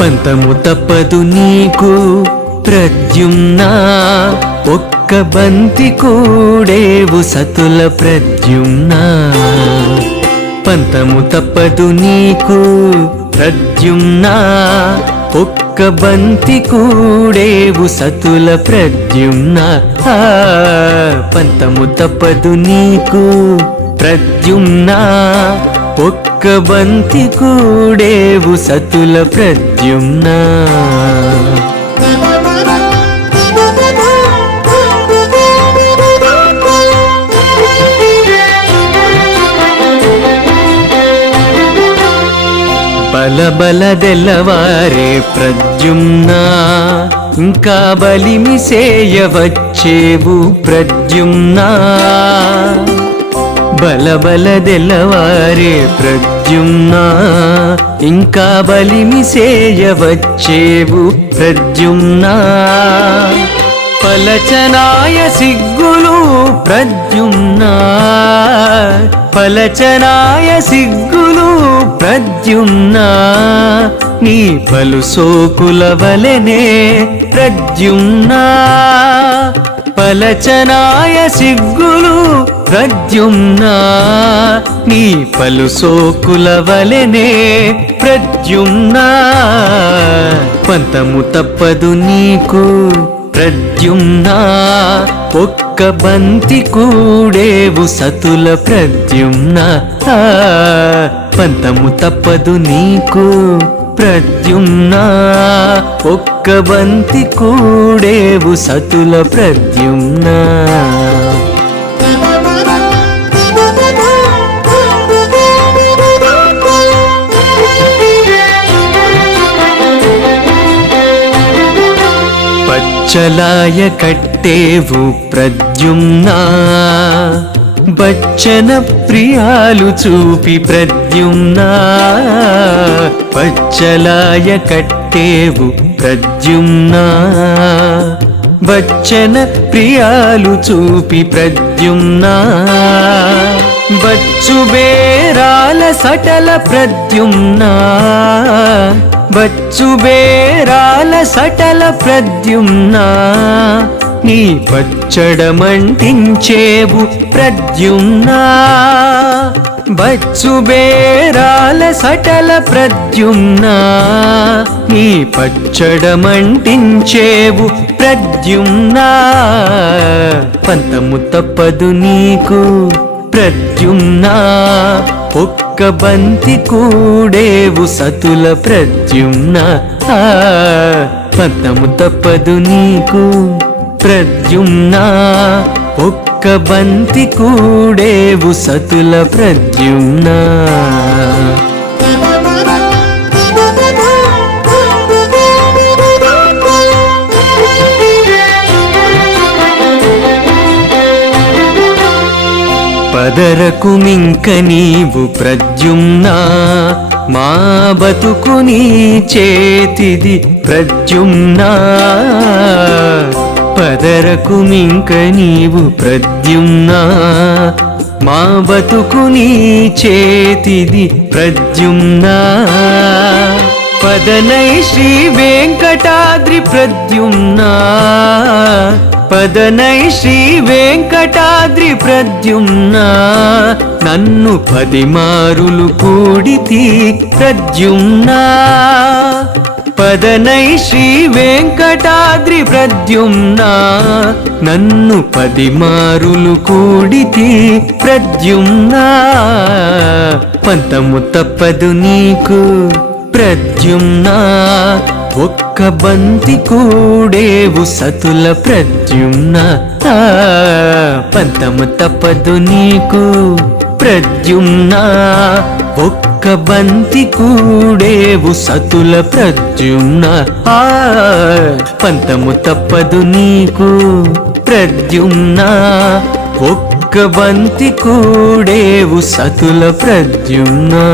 పంతము తప్పదు నీకు ప్రద్యుమ్న. ఒక్క బంతి కూడేవు సతుల ప్రద్యుమ్న. పంతము తప్పదు నీకు ప్రద్యుమ్నా. ఒక్క బంతి కూడేవు సతుల ప్రద్యుమ్న. పంతము తప్పదు నీకు ప్రద్యుమ్న. ఒక్క బంతి కూడేవు సతుల ప్రద్యుమ్న బలబలదెల్లవారే ప్రద్యుమ్న. ఇంకా బలిమి సేయవచ్చేవు ప్రద్యుమ్నా. బలబలదెల్లవారే ప్రద్యుమ్న. ఇంకా బలిమి సేయవచ్చేవు ప్రద్యుమ్న. పలచనాయ సిగ్గులు ప్రద్యుమ్న. పలచనాయ సిగ్గులు ప్రద్యుమ్న. నీ పలు సోకుల వలెనే ప్రద్యుమ్న. పలచనాయ సిగ్గులు ప్రద్యుమ్న నీ పలు సోకుల వలెనే ప్రద్యుమ్న. పంతము తప్పదు నీకు ప్రద్యుమ్న ఒక్క బంతి కూడేవు సతుల ప్రద్యుమ్న. పంతము తప్పదు నీకు ప్రద్యుమ్న ఒక్క బంతి కూడేవు సతుల ప్రద్యుమ్న. పచ్చలాయ కట్టేవు ప్రద్యుమ్న. బచ్చన ప్రియాలు చూపి ప్రద్యుమ్న. పచ్చలాయ కట్టేవు ప్రద్యుమ్న. బచ్చన ప్రియాలు చూపి ప్రద్యుమ్న. బచ్చు బేరాల సటల ప్రద్యుమ్న. వచ్చుబేరాల సటల ప్రద్యుమ్న నీ పచ్చడమంటించేవు ప్రద్యుమ్న. బచ్చుబేరాల సటల ప్రద్యుమ్న నీ పచ్చడమంటించేవు ప్రద్యుమ్న. పంతము తప్పదు నీకు ప్రద్యుమ్నా. ఒక్క బంతి కూడేవు సతుల ప్రద్యుమ్న. ఆ, తప్పదు నీకు ప్రద్యుమ్న. ఒక్క బంతి కూడేవు సతుల ప్రద్యుమ్నా. పదరకు మింక నీవు ప్రద్యుమ్నా మా బతుకు నీ చేతిది ప్రద్యుమ్నా. పదరకు మింక నీవు ప్రద్యుమ్నా మా బతుకు నీ చేతిది ప్రద్యుమ్నా. పదనై శ్రీ వెంకటాద్రి ప్రద్యుమ్నా. పదనై శ్రీ వెంకటాద్రి ప్రద్యుమ్న నన్ను పది మారులు కూడితి ప్రద్యుమ్న. పదనై శ్రీ వెంకటాద్రి ప్రద్యుమ్న నన్ను పది మారులు కూడితి ప్రద్యుమ్న. పంతము తప్పదు నీకు ప్రద్యుమ్నా. ఒక్క బంతి కూడేవు సతుల ప్రద్యుమ్న పంతము తప్పదు నీకు ప్రద్యుమ్న. ఒక్క బంతి కూడేవు సతుల ప్రద్యుమ్న ఆ, పంతము తప్పదు నీకు ప్రద్యుమ్న. ఒక్క బంతి కూడేవు సతుల ప్రద్యుమ్నా.